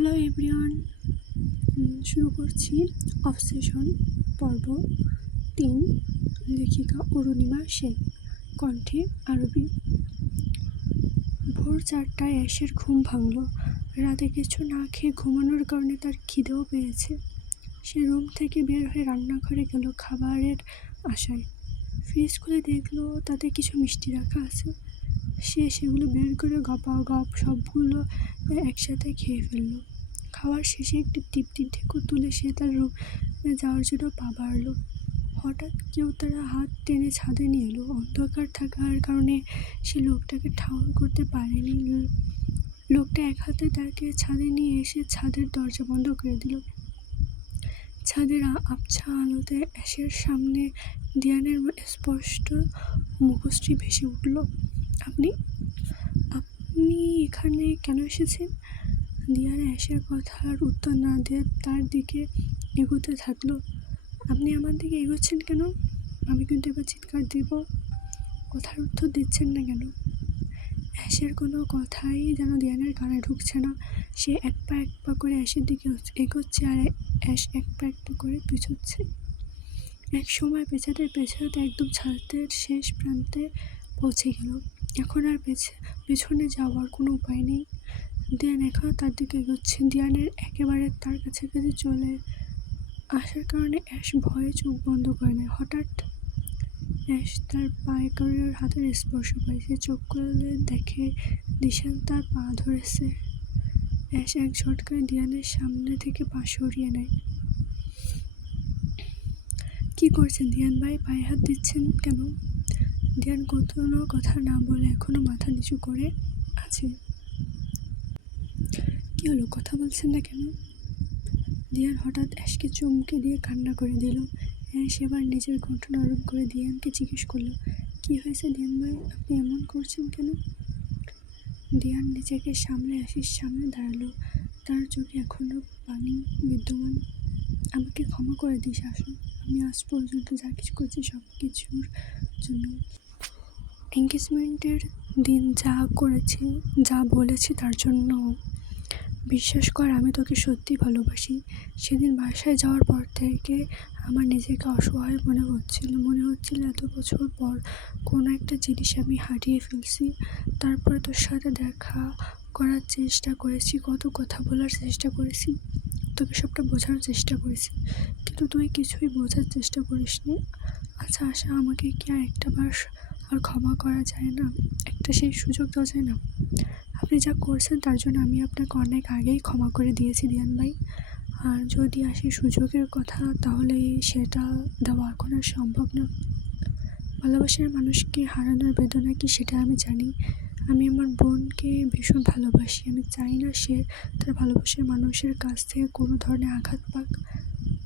Hello everyone, শুরু করছি obsession পর্ব 3। লেখিকা অরুণিমা শেখ, কণ্ঠে আরবি। ভোর 4টায় অ্যাশের ঘুম ভাঙল। রাতে কিছু না খেয়ে ঘুমানোর কারণে তার খিদেও পেয়েছে। সে রুম থেকে বের হয়ে রান্নাঘরে গেল খাবারের আশায়। ফ্রিজ খুলে দেখলো তাতে কিছু মিষ্টি রাখা আছে। সে সেগুলো বের করে গপাগপ সবগুলো একসাথে খেয়ে ফেলল। খাওয়ার শেষে একটি তৃপ্তির ঢেকুর তুলে সে তার রুমে যাওয়ার জন্য পা বাড়ল। হঠাৎ কেউ তার হাত টেনে ছাদে নিয়ে এলো। অন্ধকার থাকার কারণে সে লোকটাকে ঠাউর করতে পারেনি। লোকটা এক হাতে তাকে ছাদে নিয়ে এসে ছাদের দরজা বন্ধ করে দিল। ছাদের আবছা আলোতে অ্যাশের সামনে দিয়ানের স্পষ্ট মুখশ্রী ভেসে উঠল। আপনি এখানে কেন এসেছেন? দিয়ান অ্যাশের কথার উত্তর না দিয়ে তার দিকে এগোতে থাকলো। আপনি আমার দিকে এগোচ্ছেন কেন? আমি কিন্তু এবার চিৎকার দিব। কথার উত্তর দিচ্ছেন না কেন? অ্যাশের কোনো কথাই যেন দিয়ানের কানে ঢুকছে না। সে এক পা করে অ্যাশের দিকে এগোচ্ছে আর অ্যাশ এক পা করে পিছোচ্ছে। এক সময় পেছাতে একদম ছাদের শেষ প্রান্তে পৌঁছে গেল। এখন আর পেছনে যাওয়ার কোনো উপায় নেই। দিয়ান এখনও তার দিকে এগোচ্ছে। দিয়ানের একেবারে তার কাছাকাছি চলে আসার কারণে অ্যাশ ভয়ে চোখ বন্ধ করে নেয়। হঠাৎ অ্যাশ তার পায়ের হাতের স্পর্শ পায়। সে চোখ খুলে দেখে দিশান তার পা ধরেছে। অ্যাশ এক ঝটকায় দিয়ানের সামনে থেকে পা সরিয়ে নেয়। কি করছেন দিয়ান ভাই? পায়ে হাত দিচ্ছেন কেন? দিয়ান কোনো কথা না বলে এখনো মাথা নিচু করে আছে। কি হলো, কথা বলছেন না কেন? দিয়ান হঠাৎ অ্যাশকে চমকে দিয়ে কান্না করে দিল। অ্যাশ এবার নিজের কণ্ঠ নরম করে দিয়ানকে জিজ্ঞেস করলো, কি হয়েছে দিয়ান ভাই? আপনি এমন করছেন কেন? দিয়ান নিজেকে সামলে অ্যাশের সামনে দাঁড়ালো। তার চোখে এখনো পানি বিদ্যমান। আমাকে ক্ষমা করে দিস আসো। আমি আজ পর্যন্ত যা কিছু করছি সব কিছুর জন্য। এঙ্গেজমেন্টের দিন যা করেছি, যা বলেছি তার জন্য। বিশ্বাস কর, আমি তোকে সত্যি ভালোবাসি। সেদিন বাসায় যাওয়ার পর থেকে আমার নিজেকে অসহায় মনে হচ্ছিল এত বছর পর কোনো একটা জিনিস আমি হারিয়ে ফেলছি। তারপরে তোর সাথে দেখা করার চেষ্টা করেছি, কত কথা বলার চেষ্টা করেছি, তোকে সবটা বোঝানোর চেষ্টা করেছি, কিন্তু তুই কিছুই বোঝার চেষ্টা করিসনি। আচ্ছা আশা, আমাকে কি আর একটাবার আর ক্ষমা করা যায় না? একটা সেই সুযোগ দেওয়া যায় না? আপনি যা করছেন তার জন্য আমি আপনাকে অনেক আগেই ক্ষমা করে দিয়েছি দিয়ান ভাই। আর যদি আসে সুযোগের কথা, তাহলে সেটা দেওয়া এখন আর সম্ভব না। ভালোবাসার মানুষকে হারানোর বেদনা কি সেটা আমি জানি। আমি আমার বোনকে ভীষণ ভালোবাসি। আমি চাই না সে তার ভালোবাসার মানুষের কাছ থেকে কোনো ধরনের আঘাত পাক।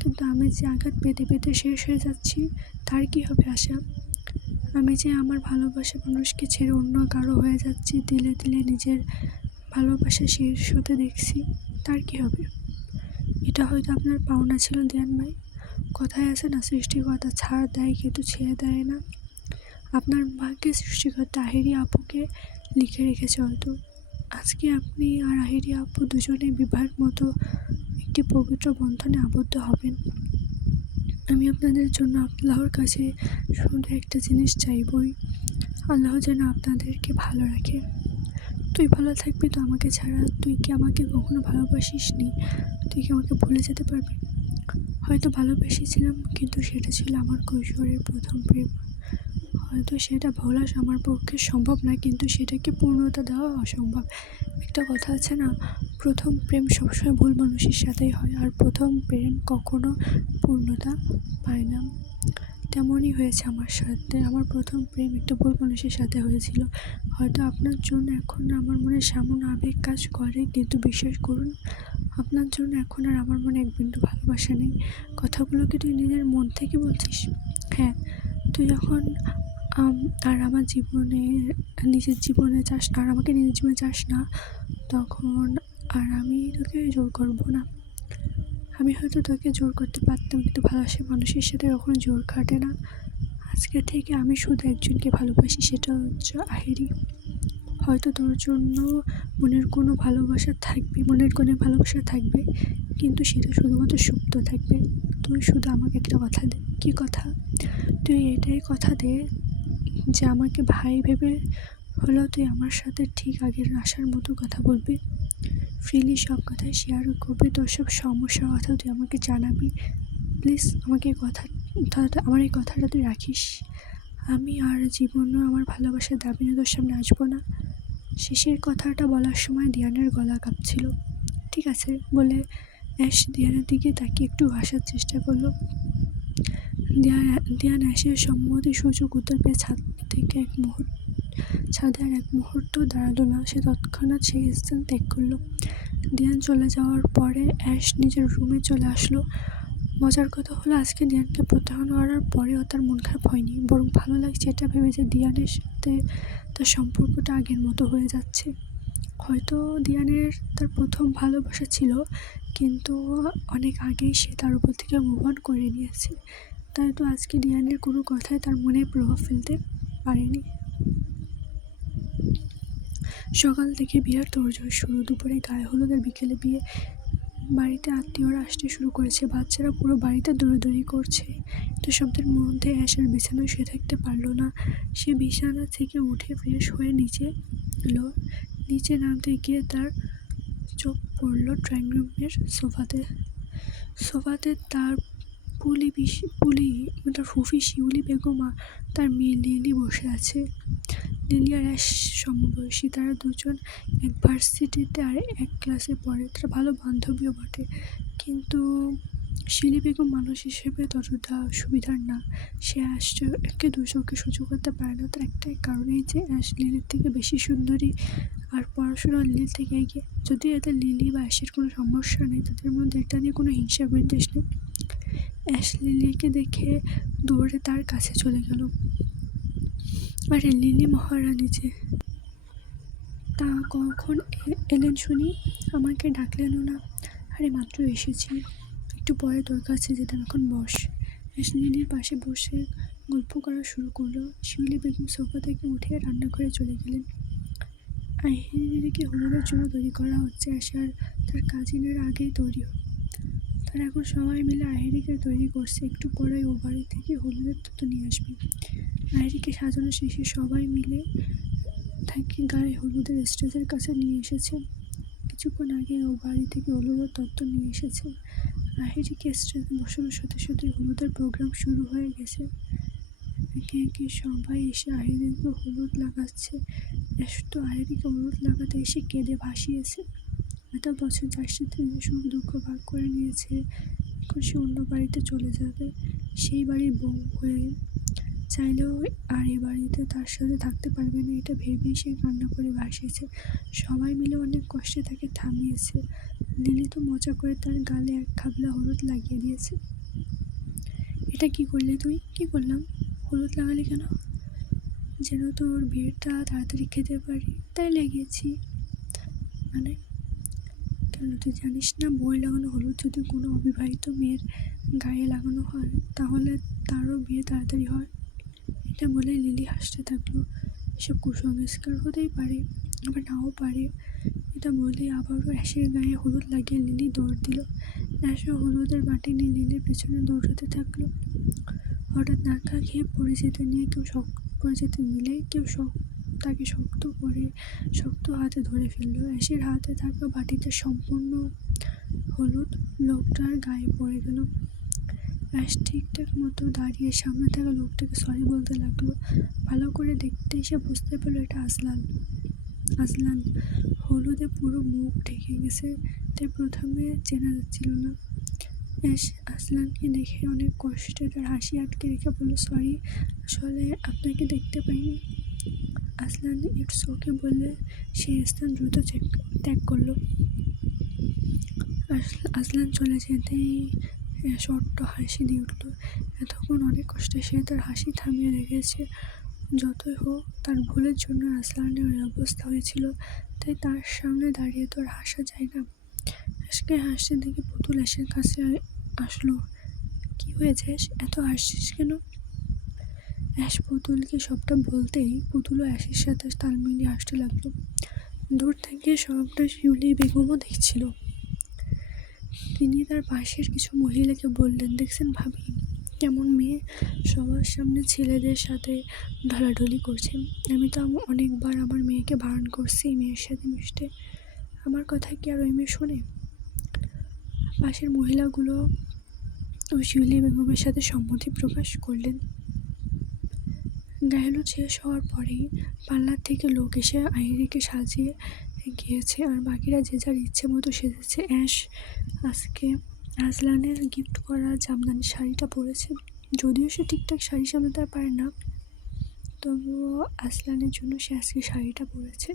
কিন্তু আমি যে আঘাত পেতে পেতে শেষ হয়ে যাচ্ছি, তার কি হবে আশা? আমি যে আমার ভালোবাসার মানুষকে ছেড়ে অন্য কারো হয়ে যাচ্ছি, দিলে দিলে নিজের ভালোবাসা শেষ হতে দেখছি, তার কি হবে? এটা হয়তো আপনার পাওনা ছিল দিয়ান ভাই। কথায় আছে না, সৃষ্টিকর্তা ছাড় দেয় কিন্তু ছেড়ে দেয় না। আপনার ভাগ্যে সৃষ্টিকর্তা আহিরি আপুকে লিখে রেখেছে হয়তো। আজকে আপনি আর আহিরি আপু দুজনে বিবাহের মতো একটি পবিত্র বন্ধনে আবদ্ধ হবেন। আমি আপনাদের জন্য আল্লাহর কাছে শুধু একটা জিনিস চাইবই, আল্লাহ যেন আপনাদেরকে ভালো রাখে। তুই ভালো থাকবি তো আমাকে ছাড়া? তুই কি আমাকে কখনো ভালোবাসিস নি? তুই কি আমাকে ভুলে যেতে পারবি? হয়তো ভালোবেসেছিলাম, কিন্তু সেটা ছিল আমার কৈশোরের প্রথম প্রেম। হয়তো সেটা ভোলা আমার পক্ষে সম্ভব না, কিন্তু সেটাকে পূর্ণতা দেওয়া অসম্ভব। একটা কথা আছে না, প্রথম প্রেম সবসময় ভুল মানুষের সাথেই হয়, আর প্রথম প্রেম কখনো পূর্ণতা পায় না। তেমনই হয়েছে আমার সাথে। আমার প্রথম প্রেম একটা ভুল মানুষের সাথে হয়েছিল। হয়তো আপনার জন্য এখন আমার মনে সামান্য আবেগ কাজ করে, কিন্তু বিশ্বাস করুন, আপনার জন্য এখন আর আমার মনে এক বিন্দু ভালোবাসা নেই। কথাগুলো কি তুই নিজের মন থেকে বলছিস? হ্যাঁ, তুই এখন আর আমার জীবনে নিজের জীবনে চাস না, আর আমাকে নিজের জীবনে চাস না, তখন আর আমি তোকে জোর করবো না। আমি হয়তো তোকে জোর করতে পারতাম, কিন্তু ভালোবাসার মানুষের সাথে কখনো জোর খাটে না। আজকে থেকে আমি শুধু একজনকে ভালোবাসি, সেটা হচ্ছে আহিরি। হয়তো তোর জন্য মনের কোণে ভালোবাসা থাকবে, কিন্তু সেটা শুধুমাত্র সুপ্ত থাকবে। তুই শুধু আমাকে একটা কথা দে। কী কথা? তুই এটাই কথা দে যে আমাকে ভাই ভেবে হলেও তুই আমার সাথে ঠিক আগের আসার মতো কথা বলবি, ফ্রিলি সব কথাই শেয়ার করবি, তোর সব সমস্যার কথা তুই আমাকে জানাবি। প্লিজ আমাকে আমার এই কথাটা তুই রাখিস। আমি আর জীবনে আমার ভালোবাসার দাবি নিয়ে তোর সামনে আসবো না। শেষের কথাটা বলার সময় দিয়ানের গলা কাঁপছিল। ঠিক আছে বলে অ্যাশ দিয়ানের দিকে তাকিয়ে একটু হাসার চেষ্টা করলো। দিয়ান অ্যাশের সম্মতি সূচক উত্তর পেয়ে ছাদে আর এক মুহূর্ত দাঁড়ালো না। সে তৎক্ষণাৎ সেই স্থান ত্যাগ করলো। দিয়ান চলে যাওয়ার পরে অ্যাশ নিজের রুমে চলে আসলো। মজার কথা হলো, আজকে দিয়ানকে প্রত্যাখ্যান করার পরেও তার মন খারাপ হয়নি, বরং ভালো লাগছে এটা ভেবে যে দিয়ানের সাথে তার সম্পর্কটা আগের মতো হয়ে যাচ্ছে। হয়তো দিয়ানের তার প্রথম ভালোবাসা ছিল, কিন্তু অনেক আগেই সে তার উপর থেকে মুভ অন করে নিয়েছে। তাই তো আজকে দিয়ানের কোনো কথাই তার মনে প্রভাব ফেলতে পারেনি। সকাল থেকে বিয়ের তোড়জোড় শুরু। দুপুরে গায়ে হলুদ আর বিকেলে বিয়ে। বাড়িতে আত্মীয়রা আসতে শুরু করেছে। বাচ্চারা পুরো বাড়িতে দৌড়াদৌড়ি করছে। তো শব্দের মধ্যে অ্যাশের বিছানায় শুয়ে থাকতে পারলো না। সে বিছানা থেকে উঠে ফ্রেশ হয়ে নিচে নামতে গিয়ে তার চোখ পড়ল ড্রয়িং রুমের সোফাতে তার ফুফি শিউলি বেগম আর তার মেয়ে লিলি বসে আছে। লিলি আর অ্যাশ সমবয়সী, তারা দুজন এক ভার্সিটিতে আর এক ক্লাসে পড়ে। তারা ভালো বান্ধবীও বটে, কিন্তু শিউলি বেগম মানুষ হিসেবে ততটা সুবিধার না। সে অ্যাশকে দু চোখে সহ্য করতে পারে না, তার একটাই কারণেই যে অ্যাশ লিলির থেকে বেশি সুন্দরী আর পড়াশোনা লিলির থেকে এগিয়ে। যদিও এতে লিলি বা অ্যাশের কোনো সমস্যা নেই, তাদের মধ্যে এটা নিয়ে কোনো হিংসা বিদ্বেষ নেই। অ্যাশ লিলিকে দেখে দৌড়ে তার কাছে চলে গেল। আরে লিলি মহারানী যে, তা কখন এলেন শুনি? আমাকে ডাকলেনও না। আরে মাত্র এসেছি, একটু পরে তোর কাছে যেতাম, এখন বস। অ্যাশ লিলির পাশে বসে গল্প করা শুরু করলো। শিউলি বেগম সোফা থেকে উঠে রান্নাঘরে চলে গেলেন। আহিরিকে হলুদের জন্য তৈরি করা হচ্ছে। অ্যাশ আর তার কাজিনের আগেই তৈরি। তারা এখন সবাই মিলে আহিরিকে তৈরি করছে। একটু পরে ও বাড়ি থেকে হলুদের তত্ত্ব নিয়ে আসবে। আহিরিকে সাজানো শেষে সবাই মিলে তাকে গায়ে হলুদের স্টেজের কাছে নিয়ে এসেছে। কিছুক্ষণ আগে ও বাড়ি থেকে হলুদের তত্ত্ব নিয়ে এসেছে। আহিরিকে স্টেজে বসানোর সাথে সাথে হলুদের প্রোগ্রাম শুরু হয়ে গেছে। একে একে সবাই এসে আহিরিকে হলুদ লাগাচ্ছে। অ্যাশ তো আহিরিকে হলুদ লাগাতে এসে কেঁদে ভাসিয়েছে। এত বছর যার সাথে সুখ দুঃখ ভাগ করে নিয়েছে, এখন সে অন্য বাড়িতে চলে যাবে, সেই বাড়ির বউ হয়ে। চাইলেও আর এ বাড়িতে তার সাথে থাকতে পারবে না, এটা ভেবেই সে কান্না করে ভাসিয়েছে। সবাই মিলে অনেক কষ্টে তাকে থামিয়েছে। লিলি তো মজা করে তার গালে এক খাবলা হলুদ লাগিয়ে দিয়েছে। এটা কি করলে তুই? কি করলাম? হলুদ লাগালি কেন? যেন তোর বিয়েটা তাড়াতাড়ি খেতে পারি, তাই লাগিয়েছি। মানে কেন তুই জানিস না, বই লাগানো হলুদ যদি কোনো অবিবাহিত মেয়ের গায়ে লাগানো হয় তাহলে তারও বিয়ে তাড়াতাড়ি হয়। এটা বলে লিলি হাসতে থাকলো। এসব কুসংস্কার হতেই পারে, আবার নাও পারে। এটা বলে আবারও অ্যাশের গায়ে হলুদ লাগিয়ে লিলি দৌড় দিল। অ্যাশও হলুদের বাটি নিয়ে লিলির পেছনে দৌড়াতে থাকলো। হঠাৎ ধাক্কা খেয়ে পড়ে যেতে নিলে কেউ তাকে শক্ত হাতে ধরে ফেললো। অ্যাশের হাতে থাকা বাটিতে সম্পূর্ণ হলুদ লোকটার গায়ে পড়ে গেল। অ্যাশ ঠিকঠাক মতো দাঁড়িয়ে সামনে থাকা লোকটাকে সরি বলতে লাগলো। ভালো করে দেখতেই সে বুঝতে পারলো এটা আজলান। হলুদে পুরো মুখ ঢেকে গেছে, তাই প্রথমে চেনা যাচ্ছিল না। অ্যাশ আজলানকে দেখে অনেক কষ্টে তার হাসি আটকে রেখে বলল, সরি, আসলে আপনাকে দেখতে পাইনি। আজলান ইটস ওকে বলে সেই স্থান দ্রুত ত্যাগ করলো। আজলান চলে যেতেই শর্ট হাসি দিয়ে উঠল। এতক্ষণ অনেক কষ্টে সে তার হাসি থামিয়ে রেখেছে। যতই হোক তার ভুলের জন্য আজলানের ওই অবস্থা হয়েছিল, তাই তার সামনে দাঁড়িয়ে তো আর হাসা যায় না। অ্যাশকে হাসতে দেখে পুতুল অ্যাশের কাছে আসলো। কি হয়েছে, এত হাসছিস কেন? অ্যাশ পুতুলকে সবটা বলতেই পুতুলও অ্যাশের সাথে তাল মিলিয়ে হাসতে লাগলো। দূর থেকে সবটা শিউলি বেগমও দেখছিল। তিনি তার পাশের কিছু মহিলাকে বললেন, দেখছেন ভাবি, কেমন মেয়ে সবার সামনে ছেলেদের সাথে ঢলাঢলি করছে। আমি তো অনেকবার আমার মেয়েকে বারণ করছি এই মেয়ের সাথে মিশতে, আমার কথা কি আর ওই মেয়ে শোনে? পাশের মহিলাগুলো ওই শিউলি বেগমের সাথে সম্মতি প্রকাশ করলেন। গায়ে শেষ হওয়ার পরেই পার্লার থেকে লোক এসে আইরিকে সাজিয়ে গিয়েছে, আর বাকিরা যে যার ইচ্ছে মতো সেজেছে। আজকে আজলানের গিফট করা জামদানি শাড়িটা পরেছে। যদিও সে ঠিকঠাক শাড়ি সামলাতে পারে না, তবুও আজলানের জন্য সে আজকে শাড়িটা পরেছে।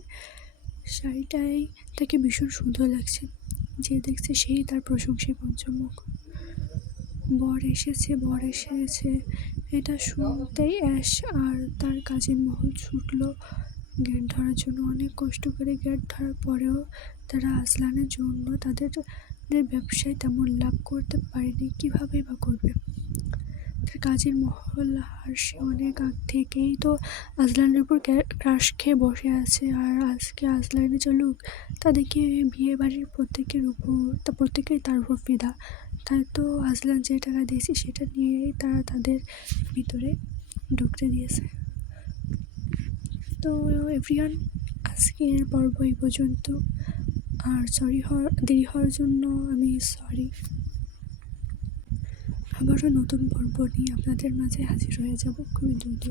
শাড়িটাই তাকে ভীষণ সুন্দর লাগছে। যে দেখছে সেই তার প্রশংসায় পঞ্চমুখ। বর এসেছে এটা শুনতেই অ্যাশ আর তার কাজিন মহল ছুটল গেট ধরার জন্য। অনেক কষ্ট করে গেট ধরার পরেও তারা আজলানের জন্য তাদের ব্যবসায় তেমন লাভ করতে পারেনি। কীভাবেই বা করবে? তার কাজিন মহল আর সে অনেক আগ থেকেই তো আজলানের উপর ক্রাশ খেয়ে বসে আছে, আর আজকে আজলানের যে লোক তাদেরকে বিয়ে বাড়ির প্রত্যেকেই তার উপর ফিদা। তাই তো আজলান যে টাকা দিয়েছে সেটা নিয়েই তারা তাদের ভিতরে ঢুকতে দিয়েছে। তো এভরিওয়ান, আজকের পর্ব এই পর্যন্ত। আর দেরি হওয়ার জন্য আমি সরি। আবারও নতুন পর্ব নিয়ে আপনাদের মাঝে হাজির হয়ে যাব খুবই দ্রুত।